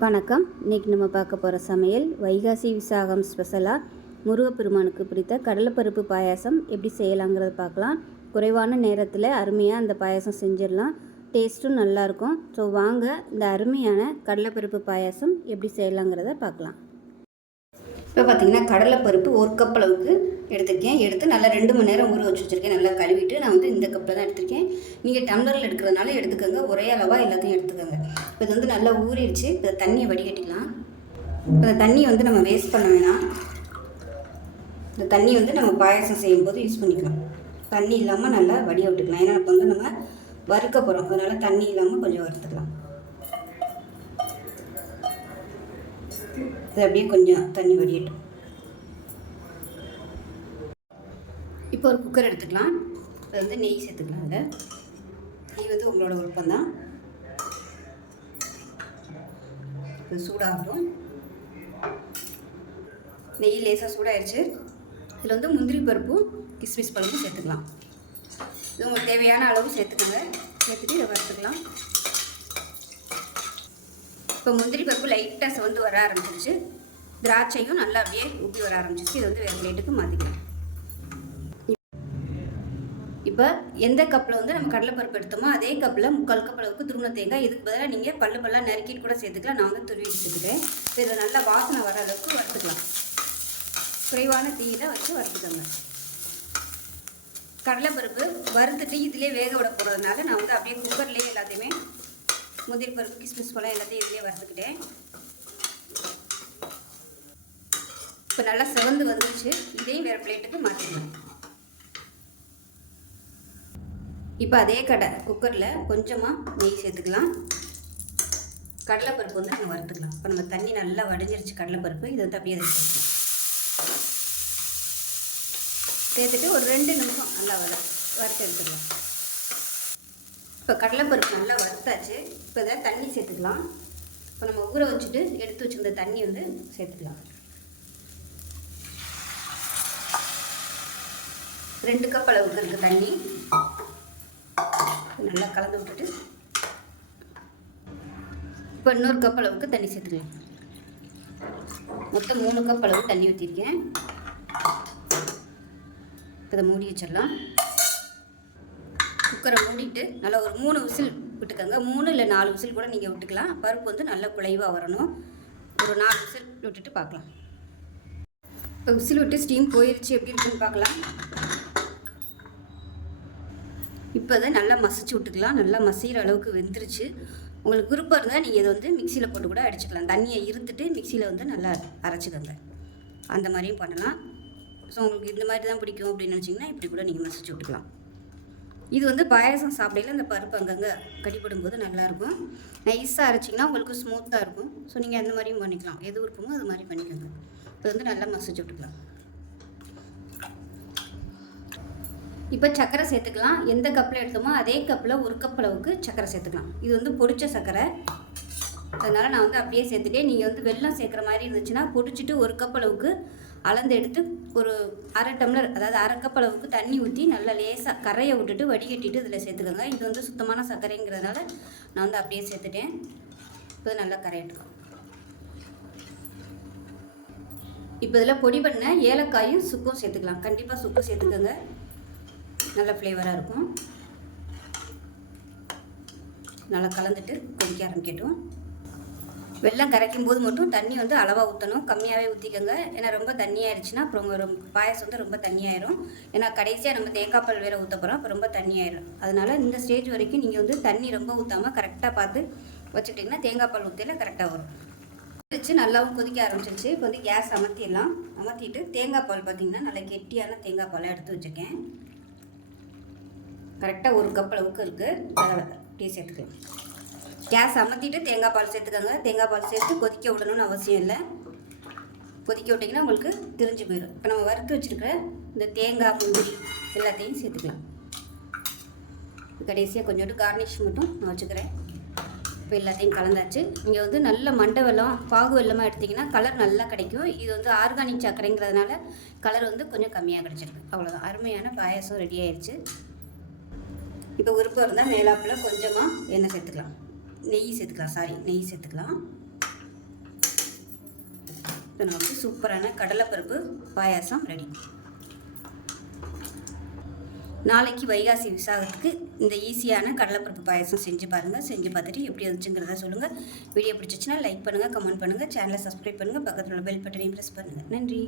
வணக்கம். இன்றைக்கி நம்ம பார்க்க போகிற சமையல் வைகாசி விசாகம் ஸ்பெஷலாக முருகப்பெருமானுக்கு பிடித்த கடலைப்பருப்பு பாயாசம் எப்படி செய்யலாங்கிறத பார்க்கலாம். குறைவான நேரத்தில் அருமையாக அந்த பாயாசம் செஞ்சிடலாம். டேஸ்ட்டும் நல்லாயிருக்கும் ஸோ வாங்க இந்த அருமையான கடலைப்பருப்பு பாயாசம் எப்படி செய்யலாங்கிறத பார்க்கலாம். இப்போ பார்த்தீங்கன்னா கடலைப்பருப்பு ஒரு கப் அளவுக்கு எடுத்துருக்கேன். எடுத்து நல்லா ரெண்டு மணி நேரம் ஊற வச்சு வச்சுருக்கேன். நல்லா கழுவிட்டு நான் வந்து இந்த கப்பில் தான் எடுத்திருக்கேன். நீங்கள் டம்ளரில் எடுக்கிறதுனால எடுத்துக்கோங்க. ஒரே அளவாக எல்லாத்தையும் எடுத்துக்கோங்க. இப்போ இது வந்து நல்லா ஊறிடுச்சு. இப்போ தண்ணியை வடிகட்டிக்கலாம். இப்போ இந்த தண்ணியை வந்து நம்ம வேஸ்ட் பண்ண வேணாம். இந்த தண்ணி வந்து நம்ம பாயசம் செய்யும்போது யூஸ் பண்ணிக்கலாம். தண்ணி இல்லாமல் நல்லா வடிய விட்டுக்கலாம் ஏன்னா இப்போ வந்து நம்ம வறுக்க போகிறோம் அதனால் தண்ணி இல்லாமல் கொஞ்சம் வறுத்துக்கலாம். அது அப்படியே கொஞ்சம் தண்ணி வடியட்டும். இப்போ ஒரு குக்கர் எடுத்துக்கலாம். அது வந்து நெய் சேர்த்துக்கலாம் அதில். நெய் வந்து உங்களோட விருப்பம்தான் இது சூடாகட்டும். நெய் லேசாக சூடாயிடுச்சு இதில் வந்து முந்திரி பருப்பும் கிஸ்மிஸ் பழமும் சேர்த்துக்கலாம். இது உங்களுக்கு தேவையான அளவு சேர்த்துக்கோங்க. சேர்த்துட்டு இதை வறுத்துக்கலாம். இப்போ முந்திரி பருப்பு லைட்டாக சிவந்து வர ஆரம்பிச்சிருச்சு. திராட்சையும் நல்லா அப்படியே ஊற்றி வர ஆரம்பிச்சிருச்சு. இது வந்து வேறு பிளேட்டுக்கு மாற்றிக்கலாம் இப்போ எந்த கப்பில் வந்து நம்ம கடலைப்பருப்பு எடுத்தோமோ அதே கப்பில் முக்கால் கப் அளவுக்கு துருண தேங்காய். இதுக்கு பதிலாக நீங்கள் பல்லு பல்லாக நறுக்கிட்டு கூட சேர்த்துக்கலாம். நான் வந்து துருவி எடுத்துக்கிட்டேன் இப்போ இதை நல்லா வாசனை வர அளவுக்கு வறுத்துக்கலாம். குறைவான தீயில் வச்சு வறுத்துக்கோங்க. கடலைப்பருப்பு வறுத்துட்டு இதிலே வேக விட போகிறதுனால நான் வந்து அப்படியே குக்கர்லேயே எல்லாத்தையுமே முந்திரி பருப்பு கிஸ்மிஸ் பழம் எல்லாத்தையும் இதிலே வறுத்துக்கிட்டேன். இப்போ நல்லா சிவந்து வந்துருச்சு. இதையும் வேறு பிளேட்டுக்கு மாற்றிக்கலாம் இப்போ அதே கடை குக்கரில் கொஞ்சமாக நெய் சேர்த்துக்கலாம். கடலைப்பருப்பு வந்து நம்ம வறுத்துக்கலாம். இப்போ நம்ம தண்ணி நல்லா வடிஞ்சிருச்சு கடலைப்பருப்பு. இது வந்து அப்படியே சேர்த்துக்கலாம். சேர்த்துட்டு ஒரு ரெண்டு நிமிஷம் நல்லா வர வறுத்து எடுத்துக்கலாம். இப்போ கடலைப்பருப்பு நல்லா வறுத்தாச்சு. இப்போ இதை தண்ணி சேர்த்துக்கலாம். இப்போ நம்ம ஊற வச்சுட்டு எடுத்து வச்சுருந்த தண்ணி வந்து சேர்த்துக்கலாம். ரெண்டு கப் அளவுக்கு இருக்க தண்ணி. நல்லா கலந்து விட்டுட்டு இப்போ இன்னொரு கப் அளவுக்கு தண்ணி சேர்த்துக்கலாம். மொத்தம் மூணு கப் அளவு தண்ணி ஊற்றிருக்கேன் இப்போ இதை மூடி வச்சிடலாம். குக்கரை மூடிட்டு நல்லா ஒரு மூணு விசில் விட்டுக்கோங்க. மூணு இல்லை நாலு விசில் கூட நீங்கள் விட்டுக்கலாம். பருப்பு வந்து நல்லா குழைவாக வரணும். ஒரு நாலு விசில் விட்டுட்டு பார்க்கலாம். இப்போ விசில் விட்டு ஸ்டீம் போயிடுச்சு எப்படி இருக்குன்னு பார்க்கலாம். இப்போ அதை நல்லா மசிச்சு விட்டுக்கலாம். நல்லா மசிகிற அளவுக்கு வெந்துருச்சு. உங்களுக்கு விருப்பம் இருந்தால் நீங்கள் இதை வந்து மிக்சியில் போட்டு கூட அடிச்சுக்கலாம். தண்ணியை இருந்துட்டு மிக்சியில் வந்து நல்லா அரைச்சிக்கோங்க. அந்த மாதிரியும் பண்ணலாம். ஸோ உங்களுக்கு இந்த மாதிரி தான் பிடிக்கும் அப்படின்னு நினச்சிங்கன்னா இப்படி கூட நீங்கள் மசிச்சு விட்டுக்கலாம். இது வந்து பாயாசம் சாப்பிடையில இந்த பருப்பு அங்கங்கே கடிப்படும் போது நல்லாயிருக்கும். நைஸாக அரைச்சிங்கன்னா உங்களுக்கு ஸ்மூத்தாக இருக்கும். ஸோ நீங்கள் அந்த மாதிரியும் பண்ணிக்கலாம். எது இருக்குமோ அது மாதிரி பண்ணிக்கோங்க. இப்போ வந்து நல்லா மசிச்சு விட்டுக்கலாம். இப்போ சர்க்கரை சேர்த்துக்கலாம். எந்த கப்பில் எடுத்தோமோ அதே கப்பில் ஒரு கப் அளவுக்கு சர்க்கரை சேர்த்துக்கலாம். இது வந்து பொடிச்ச சர்க்கரை அதனால் நான் வந்து அப்படியே சேர்த்துட்டேன். நீங்கள் வந்து வெள்ளம் சேர்க்குற மாதிரி இருந்துச்சுன்னா பொடிச்சிட்டு ஒரு கப் அளவுக்கு அளந்து எடுத்து ஒரு அரை டம்ளர் அதாவது அரை கப் அளவுக்கு தண்ணி ஊற்றி நல்லா லேசாக கரையை விட்டுட்டு வடிகட்டிட்டு இதில் சேர்த்துக்கோங்க. இது வந்து சுத்தமான சர்க்கரைங்கிறதுனால நான் வந்து அப்படியே சேர்த்துட்டேன். இப்போ நல்லா கரையட்டும். இப்போ இதில் பொடி பண்ண ஏலக்காயும் சுக்கும் சேர்த்துக்கலாம். கண்டிப்பாக சுக்கு சேர்த்துக்கோங்க. நல்ல ஃப்ளேவராக இருக்கும். நல்லா கலந்துட்டு கொதிக்க ஆரம்பிக்கட்டும். வெள்ளம் கரைக்கும் போது மட்டும் தண்ணி வந்து அளவாக ஊற்றணும் கம்மியாகவே ஊற்றிக்கோங்க ஏன்னா ரொம்ப தண்ணியாயிருச்சுன்னா அப்புறம் ரொம்ப பாயசம் வந்து ரொம்ப தண்ணியாயிரும். ஏன்னா கடைசியாக நம்ம தேங்காய் பால் வேறு ஊற்ற போகிறோம் அப்போ ரொம்ப தண்ணியாயிரும். அதனால் இந்த ஸ்டேஜ் வரைக்கும் நீங்கள் வந்து தண்ணி ரொம்ப ஊற்றாமல் கரெக்டாக பார்த்து வச்சுக்கிட்டிங்கன்னா தேங்காய் பால் ஊற்றியில் கரெக்டாக வரும். வச்சு நல்லாவும் கொதிக்க ஆரம்பிச்சிருச்சு. இப்போ வந்து கேஸ் அமர்த்திடலாம். அமர்த்திட்டு தேங்காய் பால் பார்த்திங்கன்னா நல்லா கெட்டியான தேங்காய் பாலை எடுத்து வச்சுருக்கேன். கரெக்டாக ஒரு கப் அளவுக்கு இருக்குது டீ சேர்த்துக்கலாம். கேஸ் அமர்த்திட்டு தேங்காய் பால் சேர்த்துக்கோங்க. தேங்காய் பால் சேர்த்து கொதிக்க விடணும்னு அவசியம் இல்லை. கொதிக்க விட்டிங்கன்னா உங்களுக்கு திரிஞ்சு போயிடும் இப்போ நம்ம வறுத்து வச்சுருக்கிற இந்த தேங்காய் முந்திரி எல்லாத்தையும் சேர்த்துக்கலாம். கடைசியாக கொஞ்சோண்டு கார்னிஷ் மட்டும் நான் வச்சுக்கிறேன். இப்போ எல்லாத்தையும் கலந்தாச்சு. இங்கே வந்து நல்ல மண்டை வெல்லம் பாகு வெல்லமாக எடுத்திங்கன்னா கலர் நல்லா கிடைக்கும். இது வந்து ஆர்கானிக் சர்க்கரைங்கிறதுனால கலர் வந்து கொஞ்சம் கம்மியாக கிடச்சிருக்கு. அவ்வளோதான் அருமையான பாயாசம் ரெடி ஆயிடுச்சு இப்போ விருப்பம் இருந்தால் மேலாப்பில் கொஞ்சமாக எண்ணெய் சேர்த்துக்கலாம். நெய் சேர்த்துக்கலாம் சாரி நெய் சேர்த்துக்கலாம். இப்போ நமக்கு சூப்பரான கடலைப்பருப்பு பாயாசம் ரெடி நாளைக்கு வைகாசி விசாகத்துக்கு இந்த ஈஸியான கடலைப்பருப்பு பாயாசம் செஞ்சு பாருங்கள் செஞ்சு பார்த்துட்டு எப்படி வந்துச்சுங்கிறத சொல்லுங்கள் வீடியோ பிடிச்சிச்சின்னா லைக் பண்ணுங்கள் கமெண்ட் பண்ணுங்கள் சேனலை சப்ஸ்கிரைப் பண்ணுங்கள் பக்கத்தில் உள்ள பெல் பட்டனையும் ப்ரெஸ் பண்ணுங்கள் நன்றி.